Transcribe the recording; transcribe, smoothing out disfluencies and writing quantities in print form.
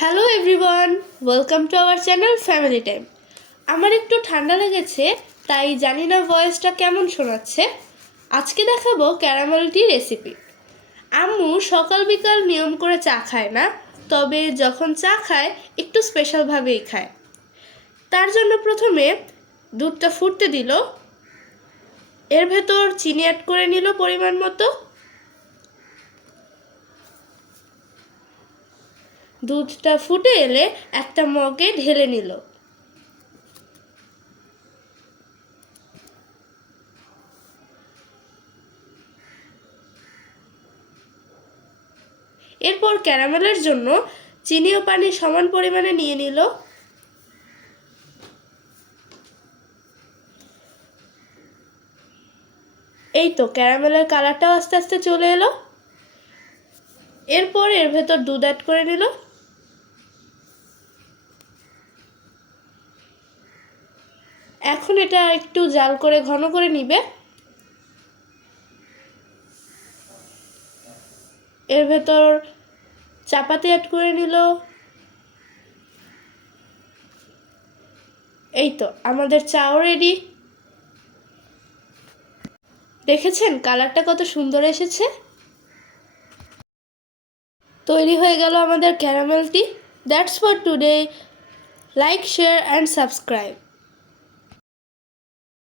Hello everyone, welcome to our channel family time. আমার একটু ঠান্ডা লেগেছে, তাই জানি না ভয়েসটা কেমন শোনাচ্ছে। আজকে দেখাবো ক্যারামেল টি রেসিপি। আম্মু সকাল বিকাল নিয়ম করে চা খায় না, তবে যখন চা খায় একটু স্পেশালভাবেই খায়। তার জন্য প্রথমে দুধটা ফুটতে দিল, এর ভেতর চিনি অ্যাড করে নিল পরিমাণ মতো। দুধটা ফুটে এলে একটা মগে ঢেলে নিল। এরপর ক্যারামেলের জন্য চিনি ও পানি সমান পরিমাণে নিয়ে নিল। এই তো ক্যারামেলের কালারটাও আস্তে আস্তে চলে এলো। এরপর এর ভেতর দুধ অ্যাড করে নিল। এখন এটা একটু জাল করে ঘন করে নিবে। এর ভেতর চাপাতি অ্যাড করে নিল। এই তো আমাদের চাও রেডি। দেখেছেন কালারটা কত সুন্দর এসেছে। তৈরি হয়ে গেল আমাদের caramel T. That's for today. Like, share and subscribe.